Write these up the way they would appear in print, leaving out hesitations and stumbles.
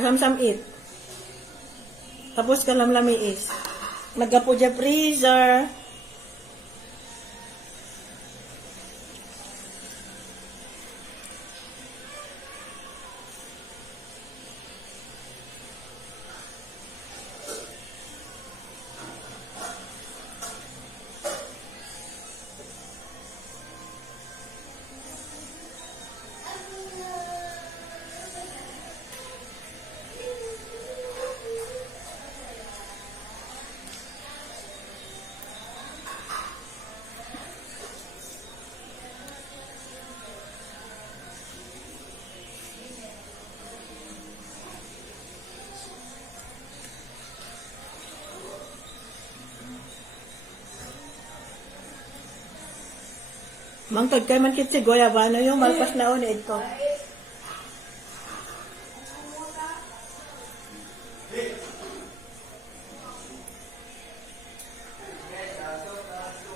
Kasamsam it. Tapos kalamlami is. Nagapo dya freezer. Mangtod kay man kit si Goyabano yung malpas na unid ko.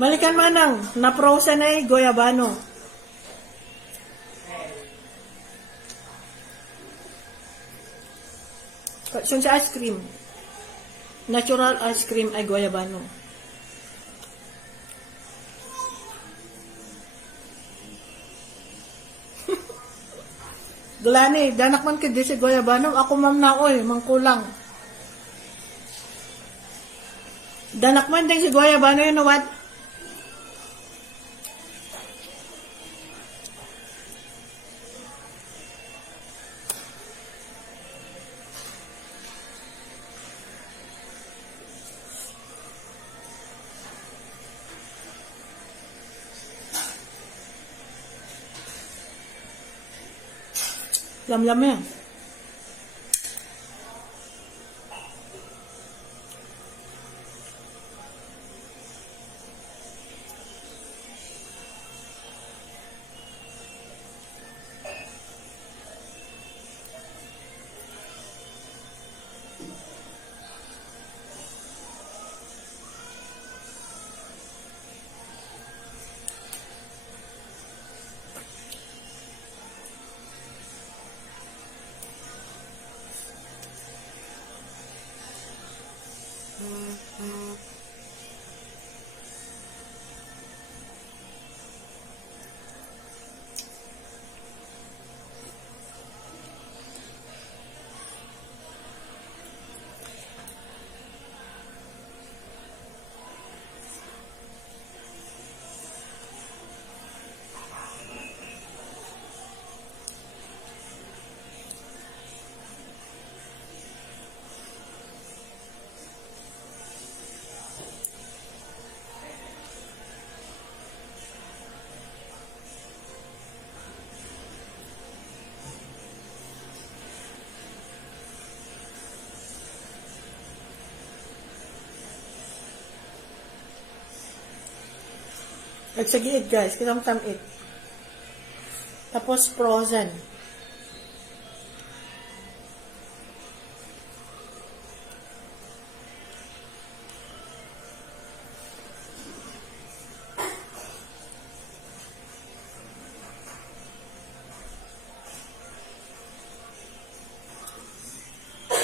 Malikan manang, na-frozen na Goyabano. Sun sa ice cream. Natural ice cream ay Goyabano. Gulani, danak man kid si Goyabano, ako mam na oy, mangkulang. Danak man din si Goyabano, you know what? Lam-lam yan. Nagsagiid guys, kisamsam it. Tapos frozen.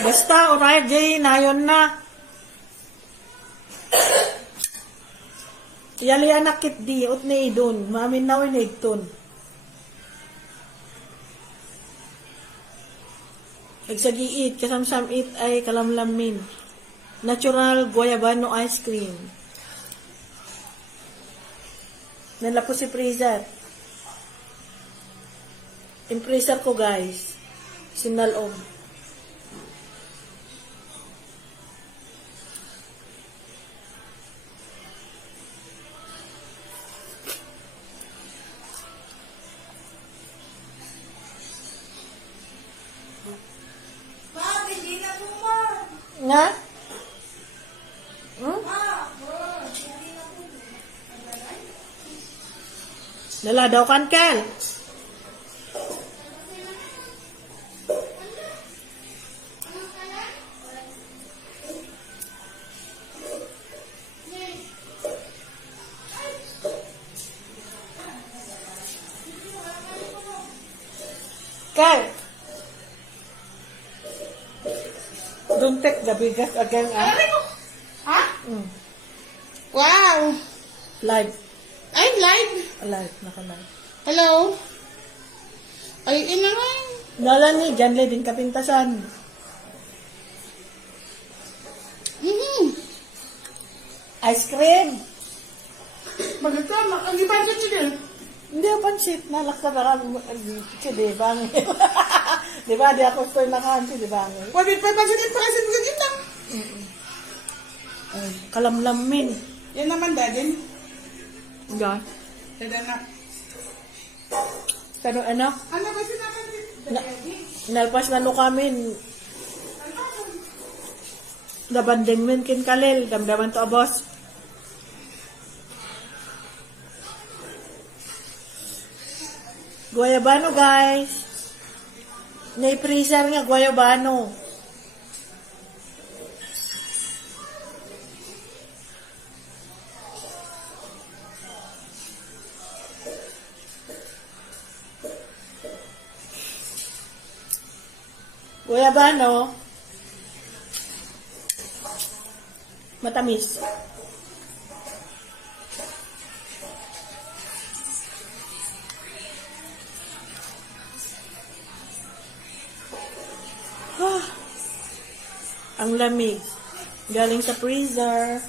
Basta, alright, Jay, nayon na. Yali anak kit di, ut ni idun. Mamin na win igtun. Egsagiit, kasamsam it ay kalamlamin. Natural Goyabano ice cream. Nalapo si freezer. Yung freezer ko guys. Sinalom. Nga? Nala daw kan Kel. Kel. don't take the biggest again, ah. Ha? Mm. Wow! Live. I'm live. Live, naka-live. Hello? Ay, ina nga. Nala ni, dyan din kapintasan. Ice cream. Maganda, ang ibasan nyo din. Hindi ako pansit, nalaksa na kami. Di ba? Di ba, di ako story na kansi, di ba? Pwede pa din para sa mga gitang. Ay, kalamlamin. Yan naman, dadin. Yan. Dada na. Pero ano, Ano ba sinaban din? nalpas na no kami. Nabanding min kin kalil, damdaman to abos. Guayabano guys. Nai-freezer nga guayabano. Guayabano. Matamis. Ah, ang lamig. Galing sa freezer.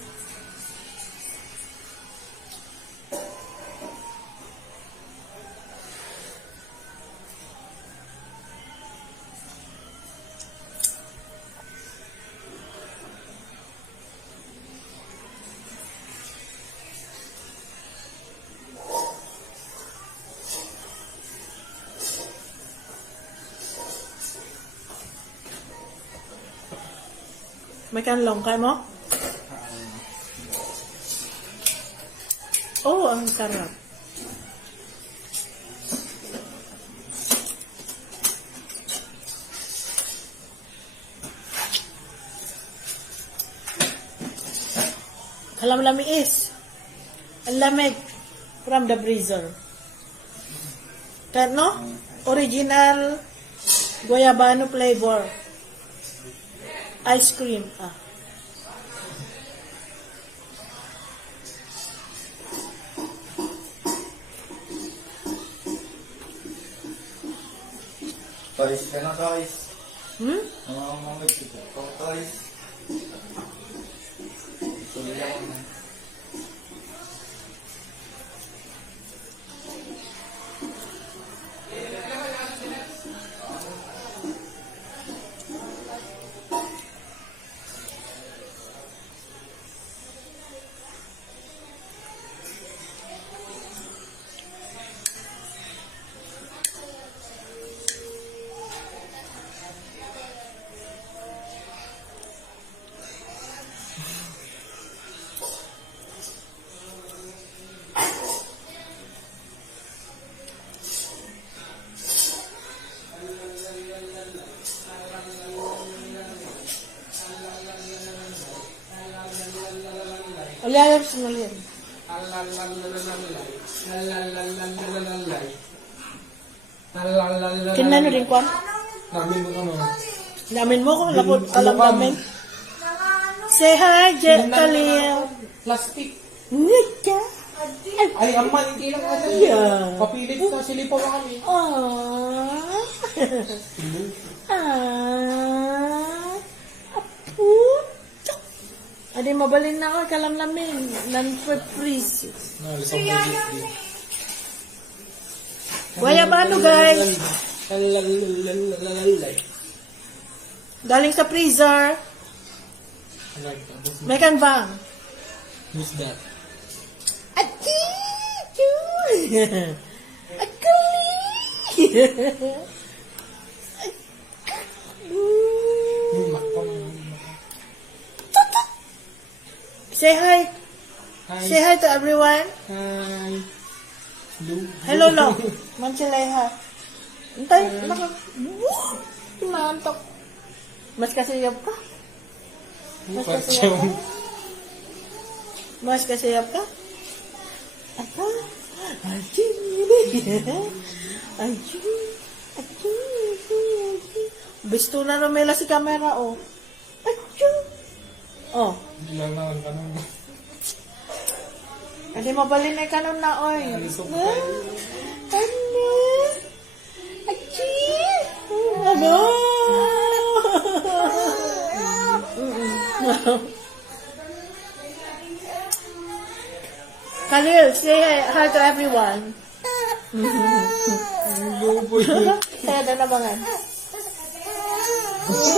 May kanlong kay mo? Oh, ang sarap. Kalamlami is ang lamig from the freezer. Pero original guayabano flavor. Ice cream. Ah. Guys, ka na guys. Hmm? Mamamamit ko po. Guys. Tuloy ako na. Alayos mo yun. Kinano din kwan? Namin mo naman. Namin mo kung lapot alam namin. Say hi, Jet Khalil. Plastic. Nika. Ay, aman, hindi lang ako. Yeah. Papilit na, silipaw na kami. Aww. Aput. Adi mabalin na ako, kalamlamin. Non-freeze. Guayabano guys. Galing sa freezer. May kanbang. Who's that? Ati! Akali! Say hi. Hi. Say hi to everyone. Hi. Hello, Lo. Manchaleha. Antay, naka. Nantok. Mas kasiyap ka? Mas kasiyap ka? Mas kasiyap ka? Apa? Ajin. Ajin. Bisto na Romela si camera, oh. Oh. Bilang naman ka nung. Hindi mabalin na kanon na, oy. Gusto ko Ah, tayo. ano? Achi! Ano? Khalil, say hi to everyone. Lubo yun. Kaya na nabangan.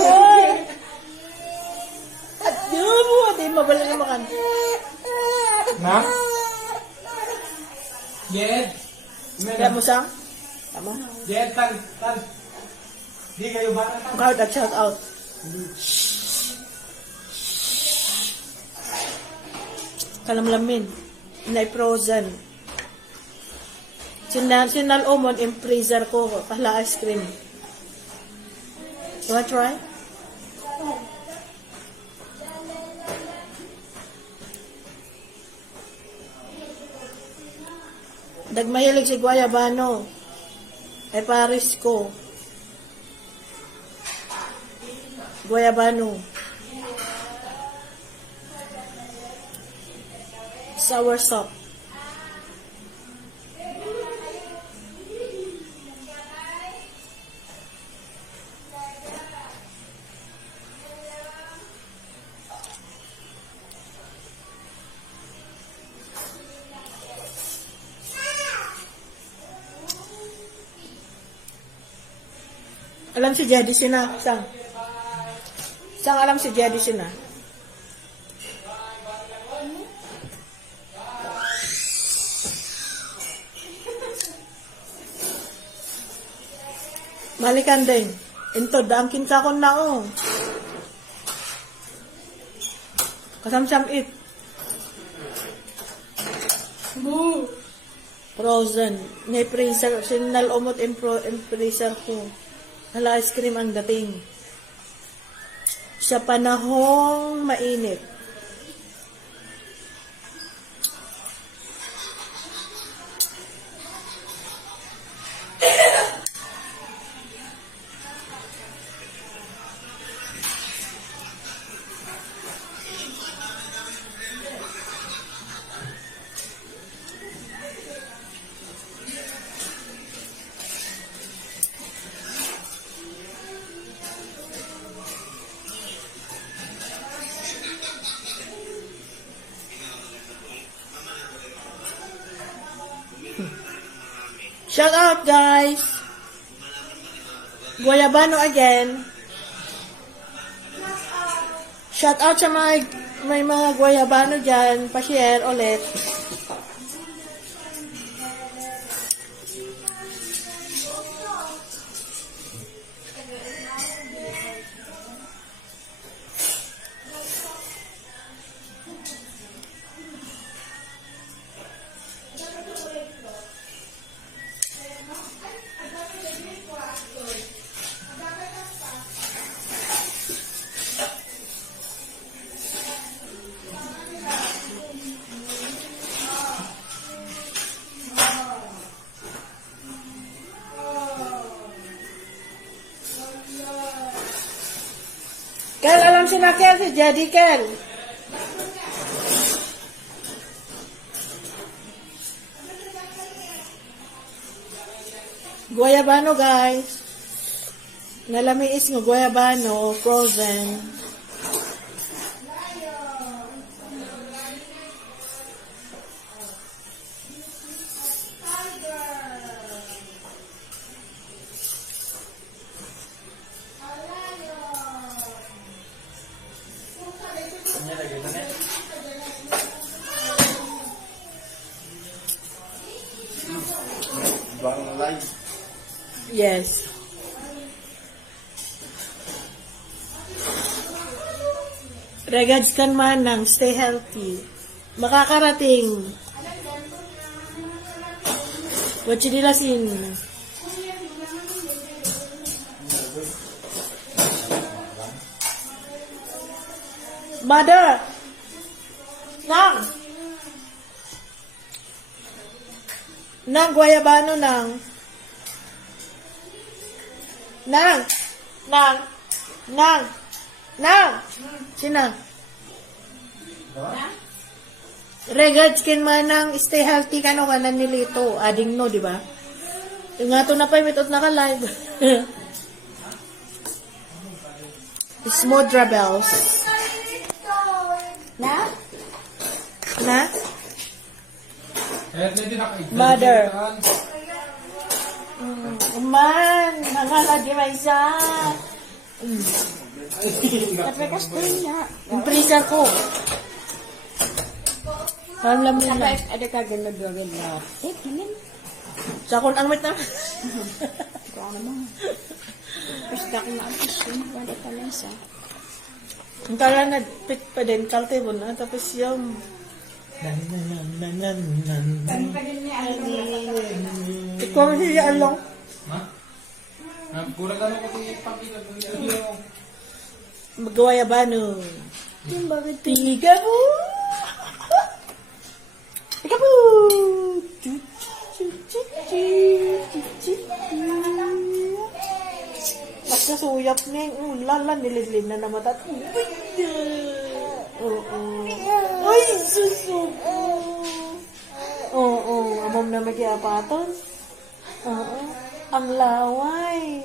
Ay! At yun mo, di mabalin na makan. Na? Jed! Kaya mo sang? Tama? Jed, tan! Di kayo ba? Shout out, shout out. Kalamlamin. Na-frozen. Sinal umon, in freezer ko. Pala ice cream. You wanna try? Dagmahilig si Guayabano. Ay Paris ko. Guayabano. Sour sop. Alam si Jedi Sina, sang. Sang alam si Jedi Sina. Balikan din. Ito, daangkin ka kon na oh. Kasamsam it. Frozen. May freezer. Sinal umot in freezer ko. Hala ice cream ang dating. Sa panahong mainit. Shout out guys! Guayabano again. Shout out sa may mga Guayabano dyan. Pa-share ulit. Kel, alam si na Kel, si Jedi Kel. Guayabano guys. Nalamiis ng guayabano, frozen. Bang live. Yes. Regards kan manang, stay healthy. Makakarating. What you dilasin? Mother! Nang! Nang, guayabano nang. Nang! Nang! Nang! Nang! Sina? Regards kin manang stay healthy ka no kanan nilito. Ading no, di ba? Yung nga to na pa mitot na ka live. Smooth rebels. Na? Na? Kaya hindi na kayo. Mother. Man, nangala di may isa. Naprekas ko niya. Yung freezer ko. Parang lam nila. Sabay, ada ka ganun doon na. Tingin. Sa akong ang mit na. Ito ang naman. Pista ko na ang pisin. Wala ka lang sa. Ang tala na, pit pa din, kalte mo na. Tapos yung... Ikaw mo siya along. Ha? Kurang ano ko ito ipakita ko yung Magawaya ba no? Yung bakit tiga po? Tiga po! Basta suyap niya yung lala nilidlin na namatat. Oo. Ay, susuko. Oo, amom na magiapaton. Oo. Ang laway.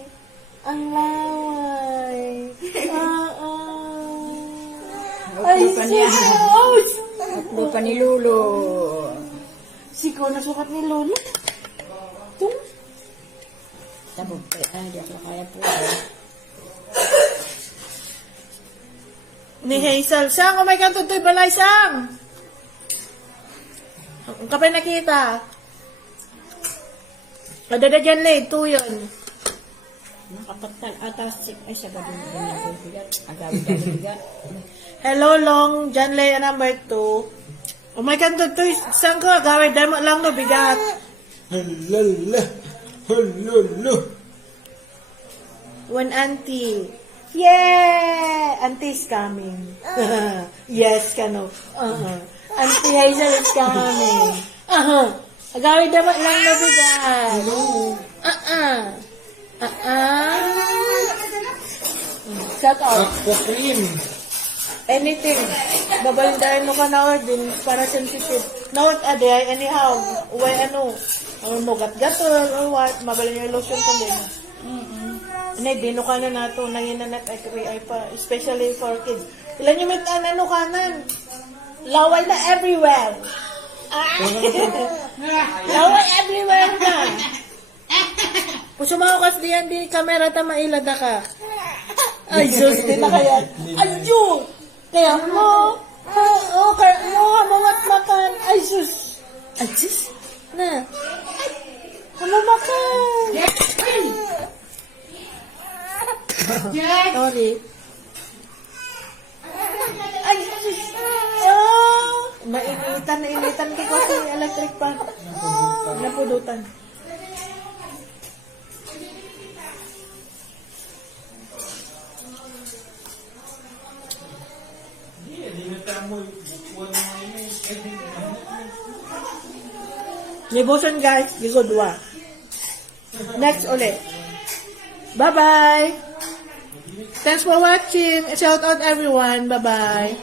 Ang laway. Oo. Ay, Lupa niya. susuko. Lupa ni Lolo. Siko na sukat ni Lola. Tung. Tabog pa. Ay, di ako kaya po. Ni Hazel. Sang, oh my God, tutoy balay, Sang. Ang kapay nakita. Kadada dyan, Lay, yun. Nakapatan atas. Ay, sa gadong ganyan ko bigat. Agawin ka bigat. Hello, Long. Dyan, Lay, number 2. Oh my God, tutoy. Sang ka, gawin. Damo lang no, bigat. Halala. Halala. One auntie. Yeah! Auntie is coming. Yes, kano. Auntie Hazel is coming. Agawin dapat lang na bigat. Shout out. Aqua cream. Anything. Babalindahin mo ka na din para sensitive. No, ade, anyhow. Uwe, ano. Or mo gat-gat or what. Mabalin yung lotion ka din. Nay, dino ka na nato. Nanginanat ay pa. Especially for kids. Ilan yung may ano kanan? Laway na everywhere. Laway everywhere na. Kung sumakas diyan, di kamera ta mailada ka. Ay, Diyos, di na kaya. Ayun! Kaya mo. Kaya mo, hamangat makan. Ay, Diyos. Ay, Diyos. Na. Hamangat makan. Sorry. Ay, Diyos. Mainitan ko kasi electric pa. Napudutan. Libusan guys, gigodwa. Next ulit. Bye-bye. Thanks for watching. Shout out everyone. Bye-bye.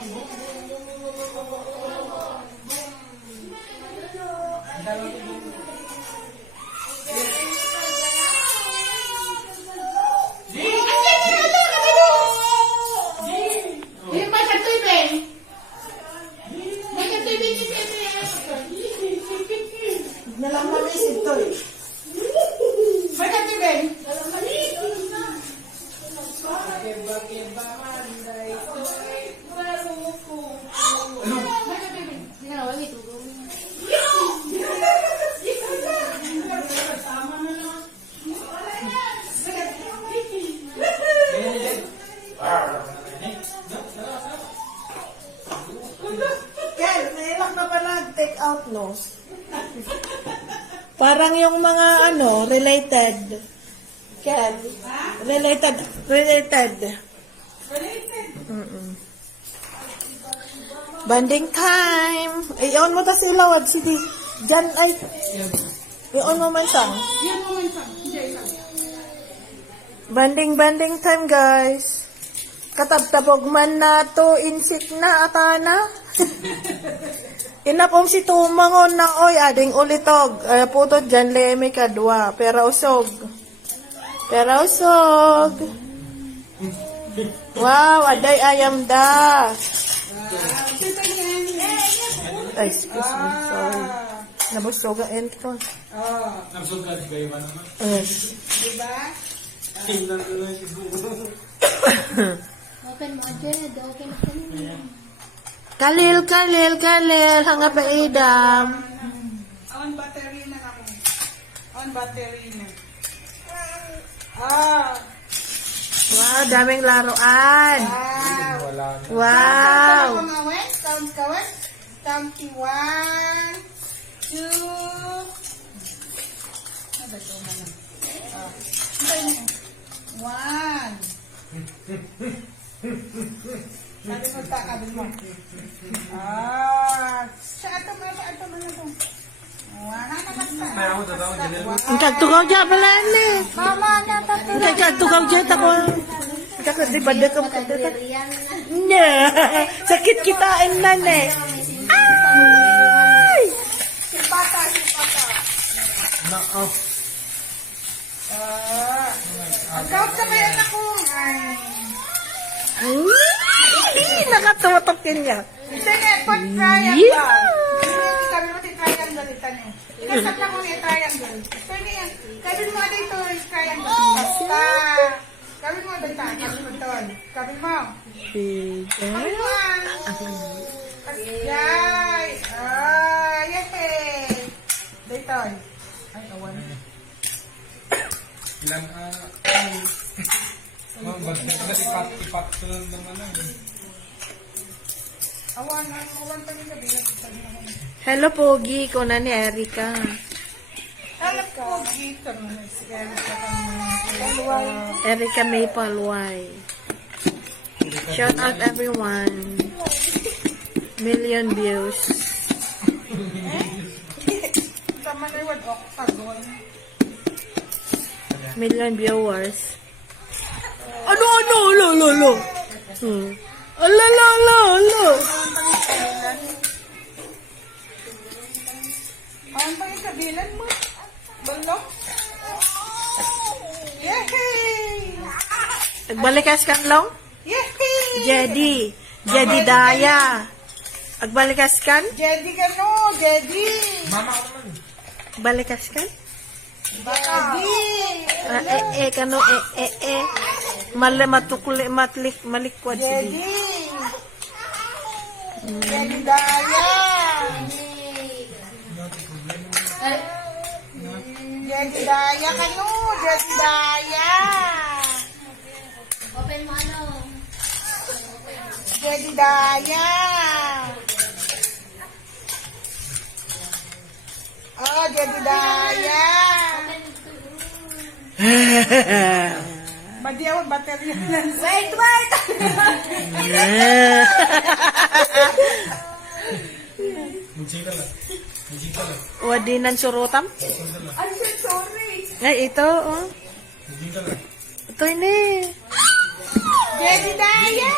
Nalang manisip to eh. Ken, nilak na pala take out no? Parang yung mga ano, related. Ken, related. Banding time. I-on mo ta si Lawad. Sige. Diyan ay. I-on mo man sang. Banding time guys. Katabtabog man na to insik na atana. Inapom si Tumangon na oy, ading ulitog. Puto dyan, leme ka dua. Pera usog. Pera usog. Wow, aday ayam da. Ay, excuse me, sorry. Nabusog ang entron. Nagsugad kayo ba naman? Diba? Tingnan ko lang siguro. Open mo, Jed. Open mo. Kalil, kalil, kalil. Hanga pa idam. On battery na ako. On battery na. Wow, daming laruan. Wow. Wala na. Wow. Count ka mga count ka wen. Count ki 1, 2. Ano ba ito man? One. Sabi mo ta, sabi mo. Sa ato mo ito. Wala na basta. Kaya ako tatawa, ganyan. Ang kagtugaw dyan pala ni. Mama, natapos. Ang kagtugaw dyan ako. Di ba ka makagtugaw? Nya. Sakit kitain na ne. Ay! Si Pata. Na, oh. Ang count sa may anak ko. Nakatutok yun niya. Ito na, put triangle. Sabi mo, triangle ito na. Inasap na ko ni triangle. Ito na yan. Sabi mo, ano ito, triangle. Basta. Sabi mo, dito. Sabi mo, ito. Sabi mo. Sabi mo, Yay! Yay! Dito. Ay, awan. Ilan, ba't ipat ko lang naman lang. Awan pa nila. Hello, Pogi. Ikaw na ni Erica. Alam ko, dito. Si Erica Erica May Palway. Shout out everyone. Million views. Tama na yung octagon. Million viewers. Ano? Lo. Lo. Awan pa yung kabilan mo. Balo. Yay! Agbalikas kan long? Yay! Jedi Daya. Agbalikas kan? Jedi ka no, Jedi. Mama ko naman. Balikas kan? Jedi. Kano malikwad Jedi. sige. Jedi Daya. Jedi Daya ka no, Jedi Daya. Open mo ano? Jedi Daya. Oh, Jedi Daya. Badi ako battery lang. Wait! Magsika lang. Wadinan surutam? I'm so sorry. Ay, ito, oh. Magsika lang. Ito ini. Jedi Daya.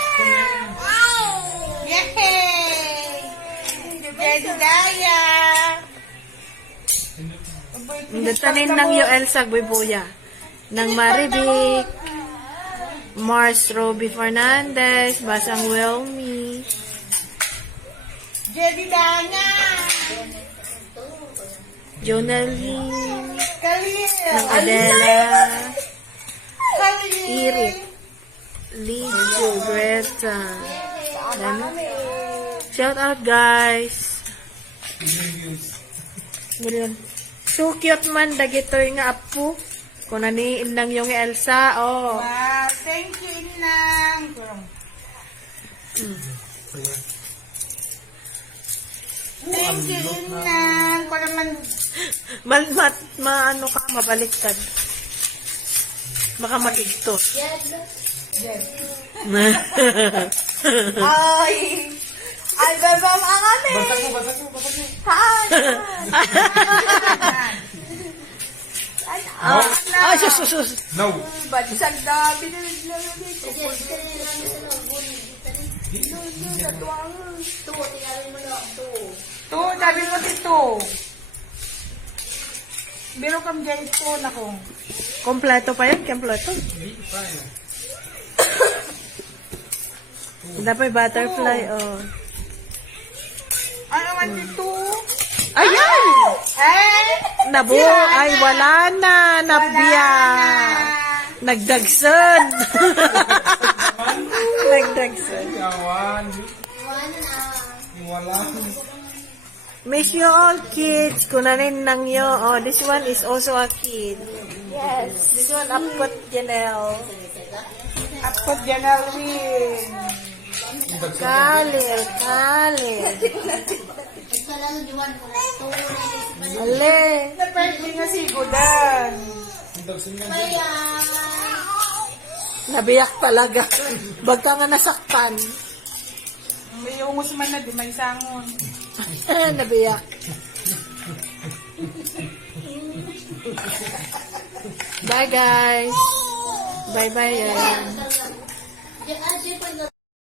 Yay! Jedi Daya. Datanin ng UL sa Gwibuya. Ng Marivic. Mars Roby Fernandez. Basang Wilmy. Jedi Daya. Jonaline. Khalil. Ng Adela. Khalil. Irit. Lijo. Greta. Shout out, guys. Million. So cute man. Dagitoy nga apo. Kung naniin lang yung Elsa. Oh. Wow, thank you, Inang. Thank you, Inang. Kung naman, Ano ka, mabaliktad. Baka matigtos. yes. Ay, babam ang kami. Basag mo. Hi. Ah, sus. No. Bansag dami na naglaro dito. To, sabi mo dito. Biro kam dyan ito na ko. Kompleto pa yan, kompleto. Dapat butterfly, oh. Ano man dito? Ayan! Eh! Nabu, ay wala na, nabiya. Nagdagsan. Nagdagsan. Yawan. Wala. Miss you all kids. Kunanin nang yo. Oh, this one is also a kid. Yes, this one upcut Janelle. Ako dyan na rin. Kalir. Ale. Na-birthday nga si Gudan. Nabiyak talaga. Bagka nga nasaktan. May ungos man na, di may sangon. Nabiyak. Bye guys. Bye guys.